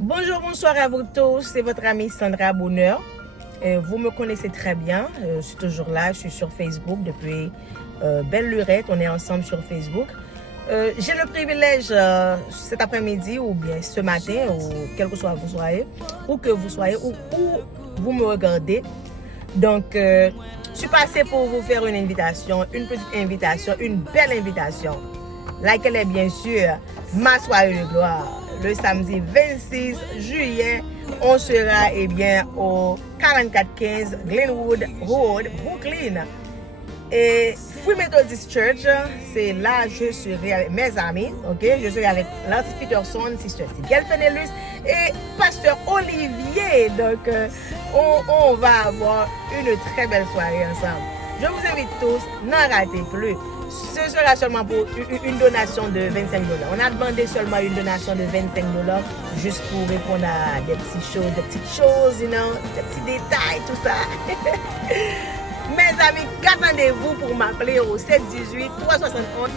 Bonjour, bonsoir à vous tous, c'est votre amie Sandra Bonheur. Vous me connaissez très bien, je suis toujours là, je suis sur Facebook depuis belle lurette, on est ensemble sur Facebook. J'ai le privilège cet après-midi ou bien ce matin, ou quel que soit vous soyez, où que vous soyez, ou où vous me regardez. Donc, je suis passée pour vous faire une invitation, une petite invitation, une belle invitation. Laquelle est bien sûr ma soirée de gloire. Le samedi 26 juillet, on sera au 4415 Glenwood Road, Brooklyn. Et Free Methodist Church, c'est là je serai avec mes amis, ok? Je serai avec Lance Peterson, Sister Sigel Fenelus et Pasteur Olivier. Donc, on va avoir une très belle soirée ensemble. Je vous invite tous, n'en ratez plus. Ce sera seulement pour une donation de $25. On a demandé seulement une donation de $25 juste pour répondre à des petites choses, you know, des petits détails, tout ça. Mes amis, qu'attendez-vous pour m'appeler au 718 371